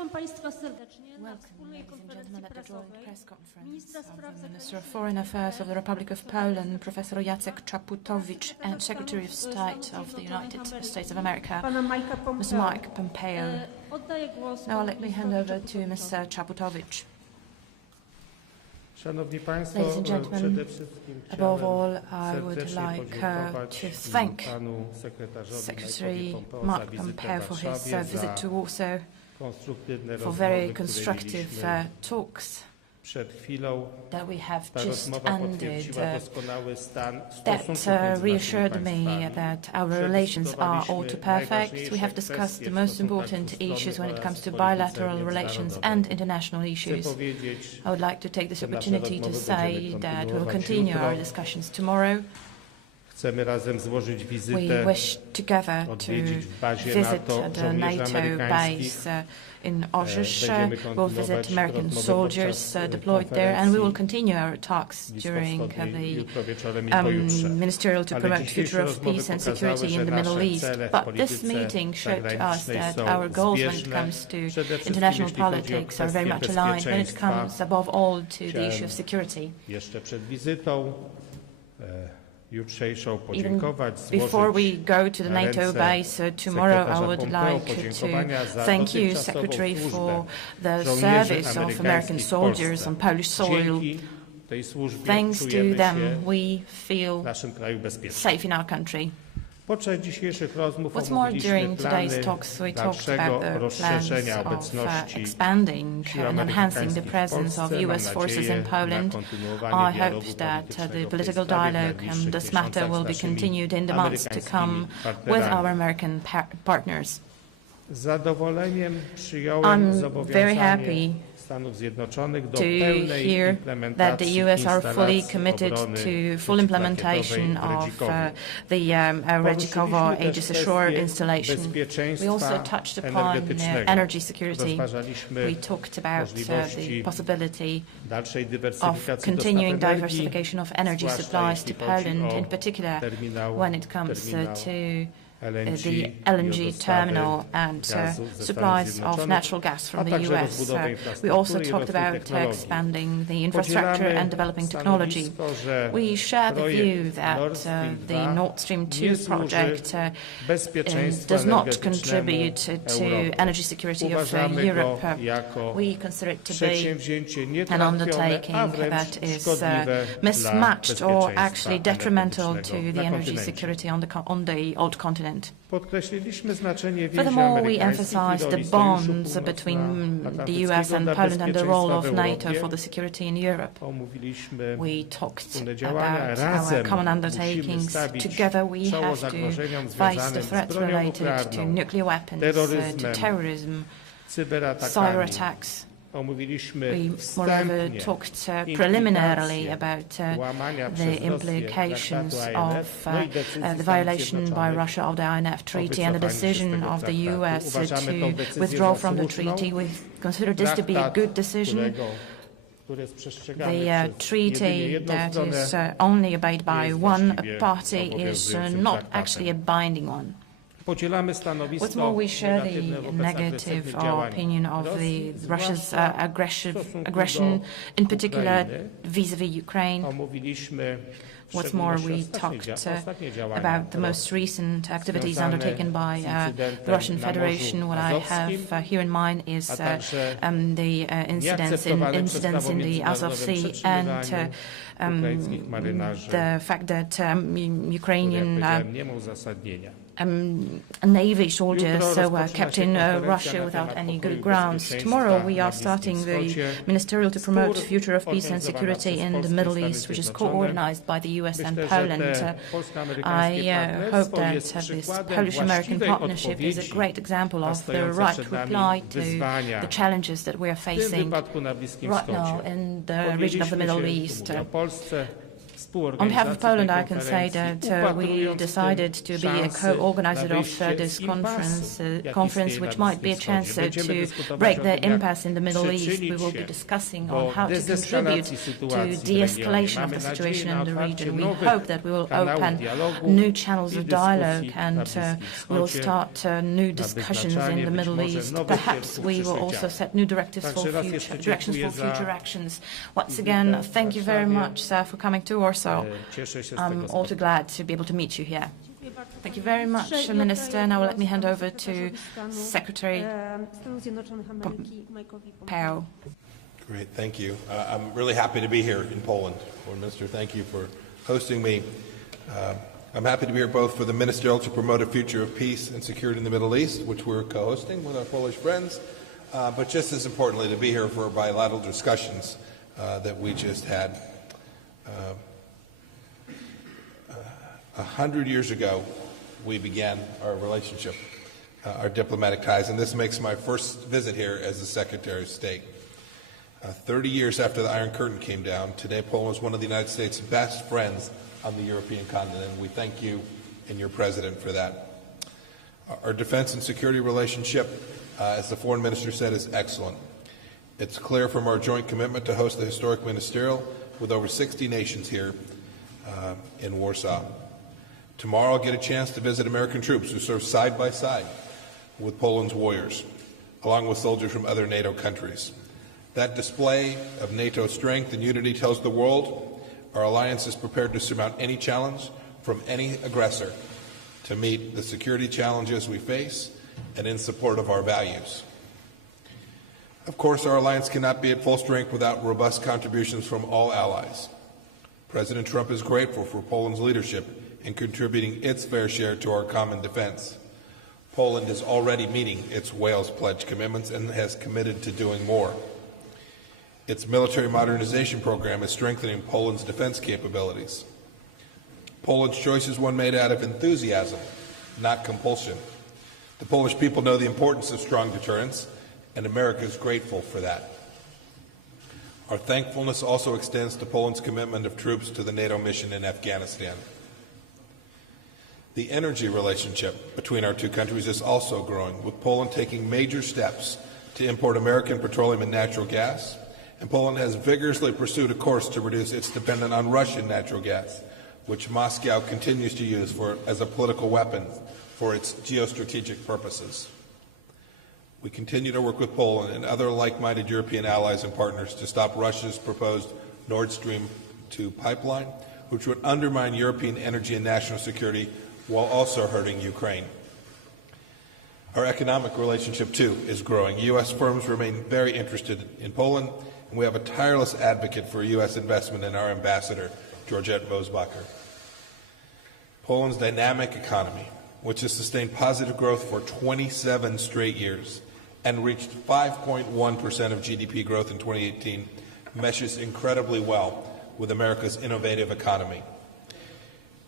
Witam Państwa serdecznie na wspólnej konferencji prasowej ministra spraw zagranicznych Minister of Foreign Affairs of the Republic of Poland, Professor Jacek Czaputowicz, and Secretary of State of the United States of America, Mr. Mike Pompeo. Now let me hand over to Mr. Czaputowicz. Ladies and gentlemen, above all, I would like to thank Secretary Mike Pompeo for his visit to Warsaw, for very constructive talks that we have just ended. That reassured me that our relations are all too perfect. We have discussed the most important issues when it comes to bilateral relations and international issues. I would like to take this opportunity to say that we will continue our discussions tomorrow. We wish together to visit the NATO base in Orzysz. We'll visit American soldiers deployed there, and we will continue our talks during the ministerial to promote the future of peace and security in the Middle East. But this meeting showed to us that our goals when it comes to international politics are very much aligned when it comes above all to the issue of security. Even before we go to the NATO base tomorrow, I would like to thank you, Secretary, for the service of American soldiers on Polish soil. Thanks to them, we feel safe in our country. What's more, during today's talks, we talked about the plans of expanding and enhancing the presence of U.S. forces in Poland. I hope that the political dialogue on this matter will be continued in the months to come with our American partners. I'm very happy to hear that the U.S. are fully committed to full implementation of the Redzikovo Aegis Ashore installation. We also touched upon energy security. We talked about the possibility of continuing diversification of energy supplies to Poland, in particular when it comes to the LNG terminal and supplies of natural gas from the U.S. We also talked about expanding the infrastructure and developing technology. We share the view that the Nord Stream 2 project does not contribute to energy security of Europe. We consider it to be an undertaking that is mismatched or actually detrimental to the energy security on the old continent. Furthermore, we emphasized the bonds between the U.S. and Poland and the role of NATO for the security in Europe. We talked about our common undertakings. Together we have to face the threats related to nuclear weapons, to terrorism, cyber attacks. We, moreover, talked preliminarily about the implications of the violation by Russia of the INF Treaty and the decision of the U.S. to withdraw from the treaty. We consider this to be a good decision. The treaty that is only obeyed by one party is not actually a binding one. What's more, we share the negative opinion of Russia's aggression, in particular vis-à-vis Ukraine. What's more, we talked about the most recent activities undertaken by the Russian Federation. What I have here in mind is the incidents in the Azov Sea and the fact that Ukrainian Navy soldiers were kept in Russia without any good grounds. Tomorrow we are starting the Ministerial to Promote the Future of Peace and Security in the Middle East, which is co-organized by the US and Poland. I hope that this Polish-American partnership is a great example of the right reply to the challenges that we are facing right now in the region of the Middle East. On behalf of Poland, I can say that we decided to be a co-organizer of this conference, which might be a chance to break the impasse in the Middle East. We will be discussing on how to contribute to de-escalation of the situation in the region. We hope that we will open new channels of dialogue and we'll start new discussions in the Middle East. Perhaps we will also set new directions for future actions. Once again, thank you very much, sir, for coming to Warsaw. I'm all too glad to be able to meet you here. Thank you very much, Minister. Now let me hand over to Secretary Pompeo. Great, thank you. I'm really happy to be here in Poland. Foreign Minister, thank you for hosting me. I'm happy to be here both for the Ministerial to promote a future of peace and security in the Middle East, which we're co-hosting with our Polish friends, but just as importantly to be here for bilateral discussions that we just had. 100 years ago, we began our relationship, our diplomatic ties, and this makes my first visit here as the Secretary of State. 30 years after the Iron Curtain came down, today Poland is one of the United States' best friends on the European continent, and we thank you and your President for that. Our defense and security relationship, as the Foreign Minister said, is excellent. It's clear from our joint commitment to host the historic Ministerial with over 60 nations here in Warsaw. Tomorrow I'll get a chance to visit American troops who serve side by side with Poland's warriors, along with soldiers from other NATO countries. That display of NATO strength and unity tells the world our alliance is prepared to surmount any challenge from any aggressor to meet the security challenges we face and in support of our values. Of course, our alliance cannot be at full strength without robust contributions from all allies. President Trump is grateful for Poland's leadership in contributing its fair share to our common defense. Poland is already meeting its Wales Pledge commitments and has committed to doing more. Its military modernization program is strengthening Poland's defense capabilities. Poland's choice is one made out of enthusiasm, not compulsion. The Polish people know the importance of strong deterrence, and America is grateful for that. Our thankfulness also extends to Poland's commitment of troops to the NATO mission in Afghanistan. The energy relationship between our two countries is also growing, with Poland taking major steps to import American petroleum and natural gas, and Poland has vigorously pursued a course to reduce its dependence on Russian natural gas, which Moscow continues to use as a political weapon for its geostrategic purposes. We continue to work with Poland and other like-minded European allies and partners to stop Russia's proposed Nord Stream 2 pipeline, which would undermine European energy and national security while also hurting Ukraine. Our economic relationship, too, is growing. U.S. firms remain very interested in Poland, and we have a tireless advocate for U.S. investment in our ambassador, Georgette Mosbacher. Poland's dynamic economy, which has sustained positive growth for 27 straight years and reached 5.1% of GDP growth in 2018, meshes incredibly well with America's innovative economy.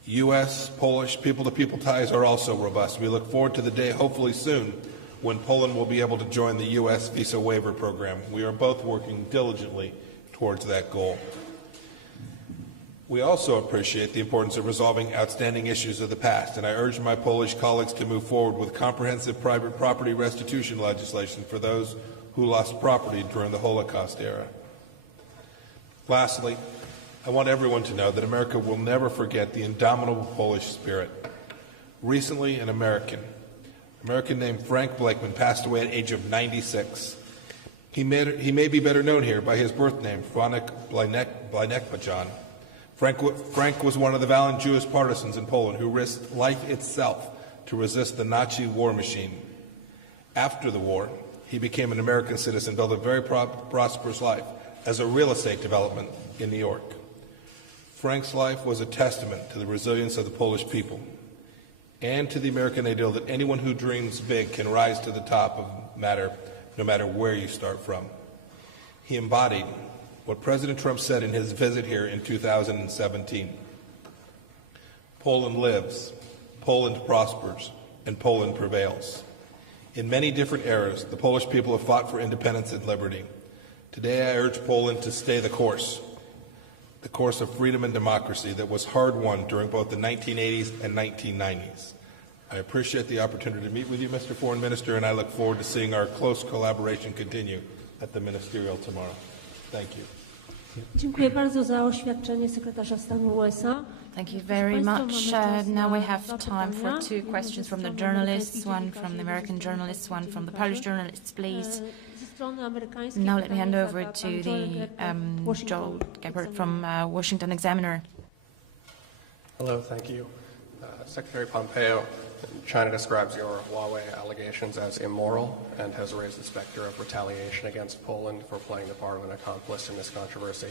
U.S.-Polish people-to-people ties are also robust. We look forward to the day, hopefully soon, when Poland will be able to join the U.S. visa waiver program. We are both working diligently towards that goal. We also appreciate the importance of resolving outstanding issues of the past, and I urge my Polish colleagues to move forward with comprehensive private property restitution legislation for those who lost property during the Holocaust era. Lastly, I want everyone to know that America will never forget the indomitable Polish spirit. Recently, an American named Frank Blakeman passed away at the age of 96. He may be better known here by his birth name, Franek Blajnekbajan. Frank was one of the valiant Jewish partisans in Poland who risked life itself to resist the Nazi war machine. After the war, he became an American citizen, built a very prosperous life as a real estate development in New York. Frank's life was a testament to the resilience of the Polish people and to the American ideal that anyone who dreams big can rise to the top of no matter where you start from. He embodied what President Trump said in his visit here in 2017. Poland lives, Poland prospers, and Poland prevails. In many different eras, the Polish people have fought for independence and liberty. Today, I urge Poland to stay the course. the course of freedom and democracy that was hard-won during both the 1980s and 1990s. I appreciate the opportunity to meet with you, Mr. Foreign Minister, and I look forward to seeing our close collaboration continue at the ministerial tomorrow. Thank you. Dziękuję bardzo za oświadczenie sekretarza stanu USA. Thank you very much. Now we have time for two questions from the journalists, one from the American journalists, one from the Polish journalists, please. Now let me hand over to the Joel Gebhardt from Washington Examiner. Hello, thank you. Secretary Pompeo, China describes your Huawei allegations as immoral and has raised the specter of retaliation against Poland for playing the part of an accomplice in this controversy.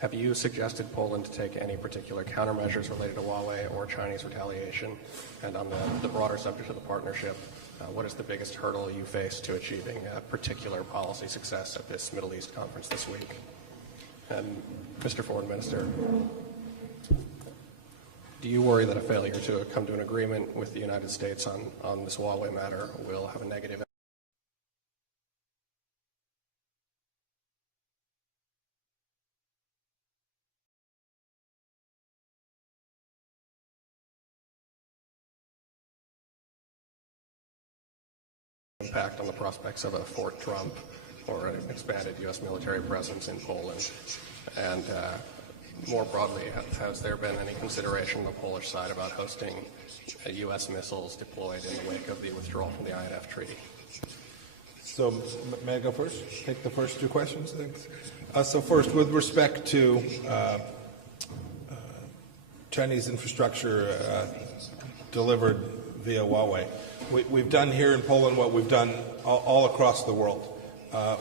Have you suggested Poland to take any particular countermeasures related to Huawei or Chinese retaliation? And on the broader subject of the partnership, what is the biggest hurdle you face to achieving particular policy success at this Middle East conference this week? And Mr. Foreign Minister, do you worry that a failure to come to an agreement with the United States on this Huawei matter will have a negative impact on the prospects of a Fort Trump or an expanded U.S. military presence in Poland? And more broadly, has there been any consideration on the Polish side about hosting U.S. missiles deployed in the wake of the withdrawal from the INF Treaty? So may I go first? Take the first two questions, thanks. So first, with respect to Chinese infrastructure delivered via Huawei, we've done here in Poland what we've done all across the world.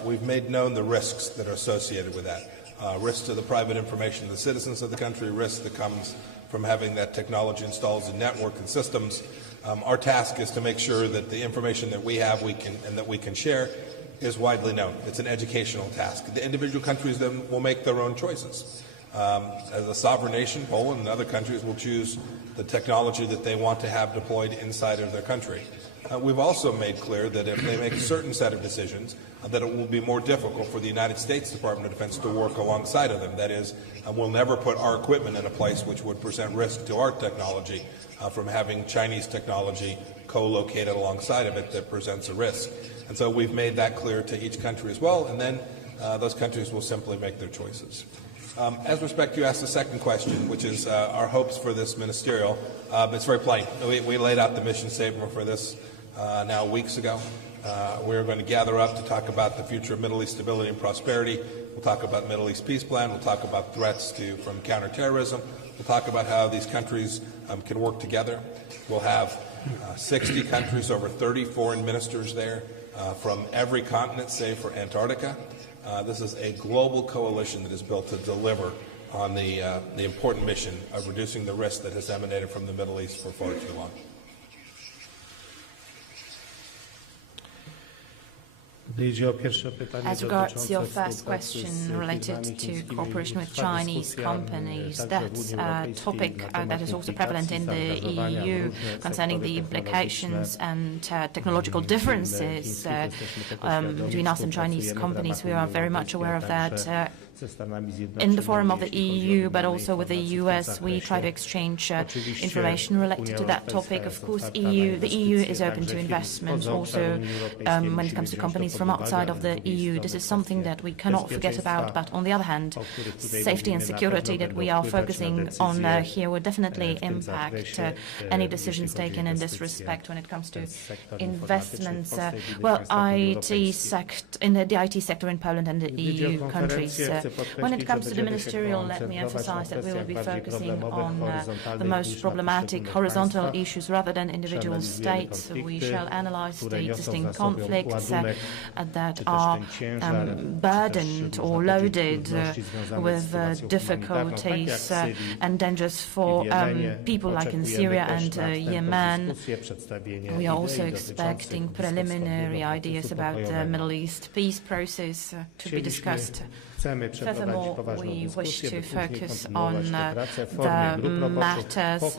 We've made known the risks that are associated with that. Risk to the private information of the citizens of the country, risk that comes from having that technology installed in network and systems. Our task is to make sure that the information that we have and that we can share is widely known. It's an educational task. The individual countries then will make their own choices. As a sovereign nation, Poland and other countries will choose the technology that they want to have deployed inside of their country. We've also made clear that if they make a certain set of decisions, that it will be more difficult for the United States Department of Defense to work alongside of them. That is, we'll never put our equipment in a place which would present risk to our technology from having Chinese technology co-located alongside of it that presents a risk. And so we've made that clear to each country as well, and then those countries will simply make their choices. As respect, you asked the second question, which is our hopes for this ministerial. It's very plain. We laid out the mission statement for this now weeks ago. We're going to gather up to talk about the future of Middle East stability and prosperity. We'll talk about Middle East peace plan. We'll talk about threats from counterterrorism. We'll talk about how these countries can work together. We'll have 60 countries, over 30 foreign ministers there from every continent, save for Antarctica. This is a global coalition that is built to deliver on the important mission of reducing the risk that has emanated from the Middle East for far too long. As regards your first question related to cooperation with Chinese companies, that's a topic that is also prevalent in the EU concerning the implications and technological differences between us and Chinese companies. We are very much aware of that. In the forum of the EU, but also with the US, we try to exchange information related to that topic. Of course, the EU is open to investments also when it comes to companies from outside of the EU. This is something that we cannot forget about, but on the other hand, safety and security that we are focusing on here will definitely impact any decisions taken in this respect when it comes to investments. In the IT sector in Poland and the EU countries. When it comes to the ministerial, let me emphasize that we will be focusing on the most problematic horizontal issues rather than individual states. We shall analyze the existing conflicts that are burdened or loaded with difficulties and dangers for people like in Syria and Yemen. We are also expecting preliminary ideas about the Middle East peace process to be discussed. Furthermore, we wish to focus on the matters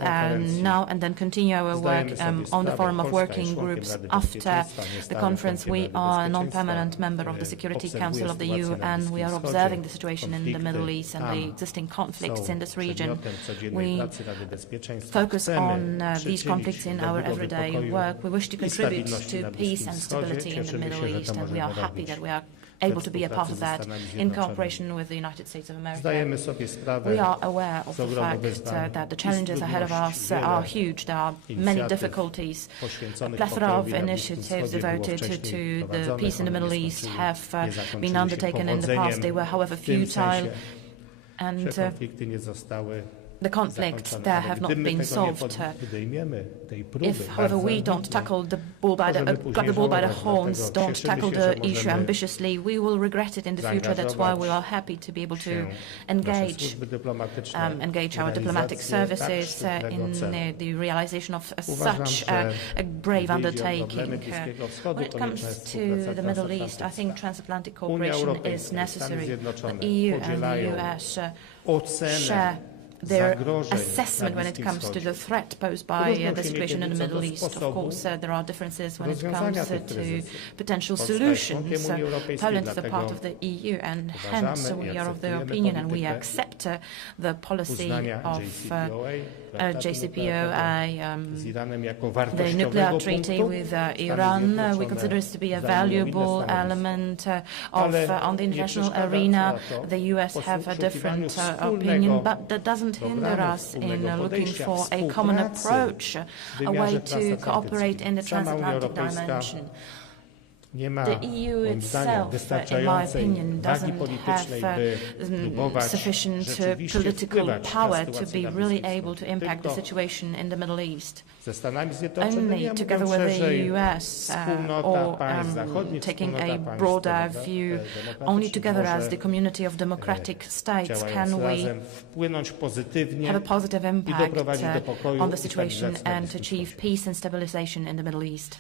now and then continue our work on the forum of working groups after the conference. We are a non-permanent member of the Security Council of the UN. We are observing the situation in the Middle East and the existing conflicts in this region. We focus on these conflicts in our everyday work. We wish to contribute to peace and stability in the Middle East, and we are happy that we are able to be a part of that in cooperation with the United States of America. We are aware of the fact that the challenges ahead of us are huge. There are many difficulties. A plethora of initiatives devoted to the peace in the Middle East have been undertaken in the past. They were, however, futile, and the conflicts there have not been solved. If, however, we don't tackle the bull by the horns, don't tackle the issue ambitiously, we will regret it in the future. That's why we are happy to be able to engage our diplomatic services in the realization of such a brave undertaking. When it comes to the Middle East, I think transatlantic cooperation is necessary. The EU and the US share their assessment when it comes to the threat posed by the situation in the Middle East. Of course, there are differences when it comes to potential solutions. Poland is a part of the EU, and hence we are of the opinion and we accept the policy of JCPOA, the nuclear treaty with Iran. We consider this to be a valuable element on the international arena. The US have a different opinion, but that doesn't hinder us in looking for a common approach, a way to cooperate in the transatlantic dimension. The EU itself, in my opinion, doesn't have sufficient political power to be really able to impact the situation in the Middle East. Only together with the US or taking a broader view, only together as the community of democratic states can we have a positive impact on the situation and achieve peace and stabilization in the Middle East.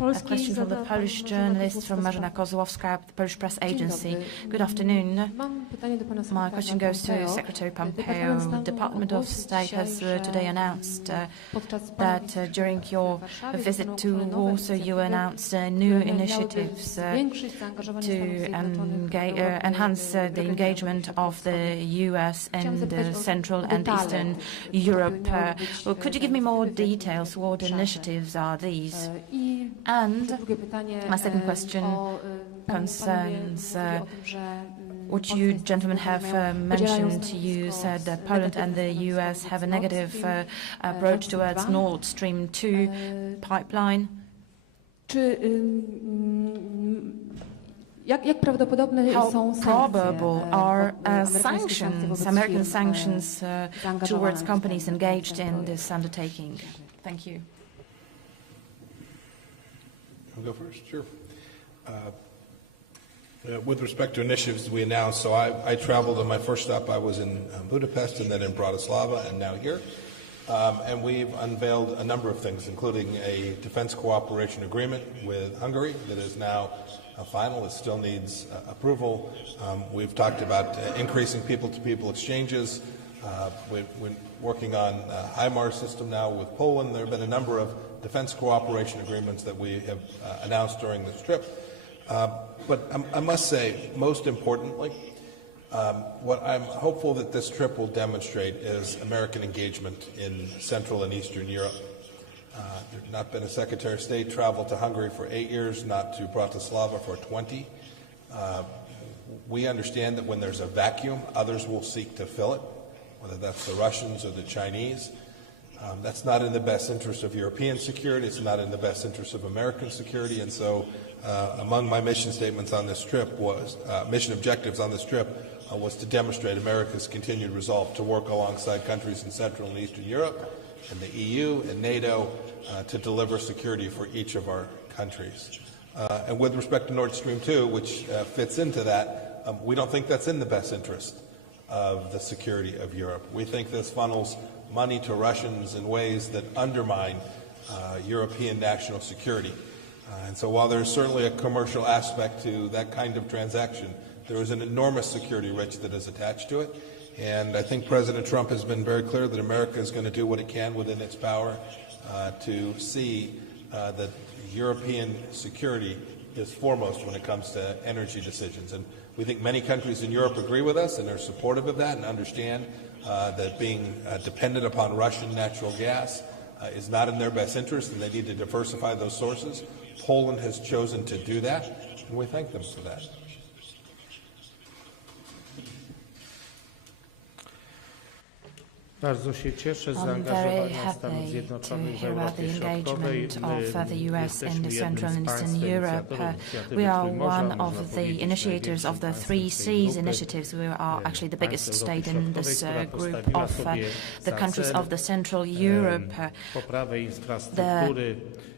A question from the Polish journalist, from Marzena Kozłowska, the Polish Press Agency. Good afternoon. My question goes to Secretary Pompeo. The Department of State has today announced that during your visit to Warsaw, you announced new initiatives to enhance the engagement of the US and Central and Eastern Europe. Well, could you give me more details? What initiatives are these? And my second question concerns what you gentlemen have mentioned. You said that Poland and the US have a negative approach towards Nord Stream 2 pipeline. How probable are sanctions, American sanctions towards companies engaged in this undertaking? Thank you. I'll go first, sure. With respect to initiatives we announced, so I traveled, and my first stop I was in Budapest and then in Bratislava and now here. And we've unveiled a number of things, including a defense cooperation agreement with Hungary that is now final. It still needs approval. We've talked about increasing people-to-people exchanges. We're working on a HIMARS system now with Poland. There have been a number of defense cooperation agreements that we have announced during this trip. But I must say, most importantly, what I'm hopeful that this trip will demonstrate is American engagement in Central and Eastern Europe. There's not been a Secretary of State travel to Hungary for 8 years, not to Bratislava for 20. We understand that when there's a vacuum, others will seek to fill it, whether that's the Russians or the Chinese. That's not in the best interest of European security. It's not in the best interest of American security. And so among my mission statements on this trip was, mission objectives on this trip was to demonstrate America's continued resolve to work alongside countries in Central and Eastern Europe and the EU and NATO to deliver security for each of our countries. And with respect to Nord Stream 2, which fits into that, we don't think that's in the best interest of the security of Europe. We think this funnels money to Russians in ways that undermine European national security. And so while there's certainly a commercial aspect to that kind of transaction, there is an enormous security risk that is attached to it. And I think President Trump has been very clear that America is going to do what it can within its power to see that European security is foremost when it comes to energy decisions. And we think many countries in Europe agree with us and are supportive of that and understand that being dependent upon Russian natural gas is not in their best interest, and they need to diversify those sources. Poland has chosen to do that, and we thank them for that. Bardzo się cieszę z I'm very zaangażowania Stanów happy to Zjednoczonych w hear about the Europie Środkowej. engagement of the US in Jesteśmy Central jednym and z Eastern państwa Europe. inicjatorów We are Trójmorza, one można of the powiedzieć, initiators of the największym Three państwem tej Seas grupy. initiatives. We are actually the biggest Państw state Europy in this Środkowej, która group postawiła of sobie the za countries cel, of the Central Europe. poprawę infrastruktury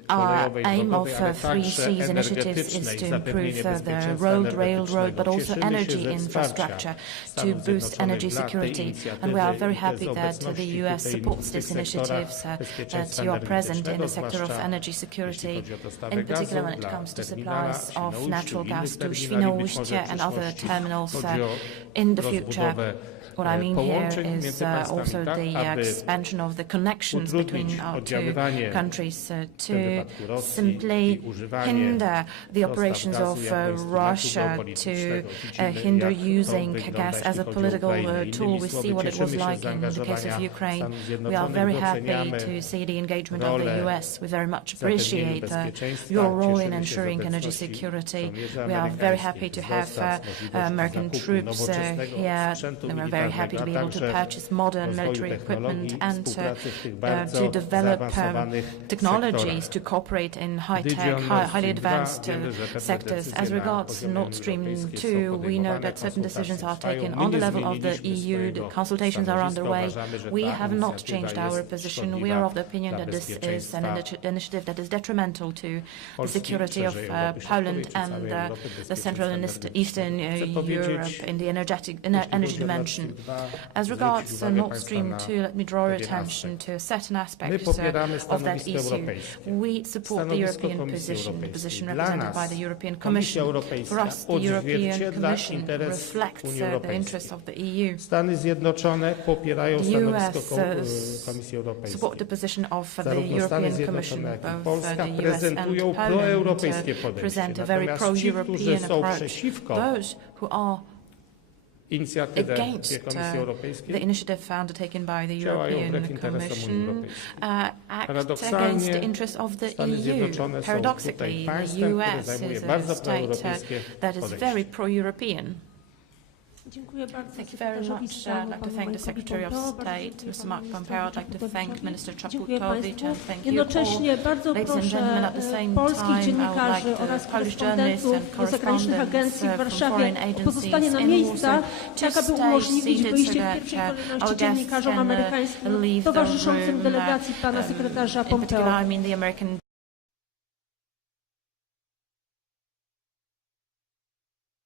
Our kolejowej, aim of drogowej, ale Three także Seas initiatives energetycznej, is to zapewnienie improve the bezpieczeństwa road, railroad, energetycznego. but also Cieszymy się energy ze infrastructure wsparcia to Stanów boost energy Zjednoczonych dla tej security. inicjatywy And we are very i happy bez that obecności the US tutaj supports w tych these sektorach initiatives, that bezpieczeństwa you are present in the energetycznego, sector of zwłaszcza energy jeśli security, chodzi o dostawę in particular gazu when it dla comes to terminala w supplies of Świnoujściu, natural innych gas to terminali, być Świnoujście może w and other przyszłości. terminals Chodzi o in the future. rozbudowę What I mean here połączeń is między państwami, also tak, the aby expansion of the connections utrudnić between our two oddziaływanie countries w tym wypadku to Rosji simply i używanie hinder the dostaw operations gazu of jako instrumentu Russia geopolitycznego. to Widzimy, hinder jak to using wygląda, gas jeśli as a chodzi o political Ukrainę. tool. Innymi We słowy, see what it was cieszymy się like z in the case of zaangażowania Ukraine. Stanów We are very happy Zjednoczonych, to see the engagement of rolę the US. We very much zapewnieniu appreciate bezpieczeństwa. your role in Cieszymy się z ensuring energy obecności security. żołnierzy We are very happy amerykańskich, to have dostaw, z możliwości American zakupu troops nowoczesnego here. sprzętu And we're very happy to be able to militarnego, a także purchase modern rozwoju military equipment technologii, and współpracy w tych bardzo to develop zaawansowanych technologies sektorach. to cooperate in high-tech, Division Nord highly Stream 2, advanced wiemy, że pewne sectors. decyzje As na regards poziomie Nord Stream Unii 2, Europejskiej są we know podejmowane, that certain decisions are konsultacje taken trwają. on the My nie level of the zmieniliśmy EU. The swojego consultations are stanowiska. underway. Uważamy, że We ta have not inicjatywa changed our jest position. We szkodliwa are of the opinion dla that this is an bezpieczeństwa initiative that is detrimental to the Polski, security of szerzej Europy Poland Środkowej, and czy całej Europy, the Central and bezpieczeństwa Eastern energetycznego. Chcę Europe powiedzieć, in the energy jeśli chodzi o Nord dimension. Stream 2, As regards zwrócić uwagę Nord państwa Stream na 2, let me draw your pewien attention aspekt. to certain My aspects popieramy of that stanowisko issue. europejskie. We support the Stanowisko European Komisji position, the Europejskiej. position Dla represented nas by the European Komisja Commission. Europejska For us, the European odzwierciedla Commission interes reflects Unii the Europejskiej. interests of the EU. Stany Zjednoczone popierają The stanowisko US Komisji Europejskiej. support the position of the Zarówno Stany European Commission. Zjednoczone, jak i Both Polska the US prezentują and Poland proeuropejskie podejście. present a very Natomiast ci, którzy pro-European są approach. przeciwko Those who are inicjatywę against Komisji the Europejskiej, initiative undertaken by the działają European wbrew interesom Unii Commission Europejskiej. act Paradoksalnie against the interests of the Stany EU. Zjednoczone są Paradoxically, tutaj the państwem, które US zajmuje is a bardzo state proeuropejskie that is podejście. very pro-European. Dziękuję bardzo Thank you very much. I'd like to thank the Secretary of State, Mr. Mike Pompeo. I'd like to thank Minister Czaputowicz and thank you all. Jednocześnie bardzo Ladies and gentlemen, proszę at the same polskich time, I dziennikarzy would like oraz the Polish journalists korespondentów and do zagranicznych correspondents agencji w from Warszawie foreign o agencies pozostanie na in miejscach, Warsaw tak to aby stay umożliwić seated wyjście so w that pierwszej our kolejności guests dziennikarzom can amerykańskim leave the towarzyszącym room, delegacji pana sekretarza in particular, Pompeo. I mean the American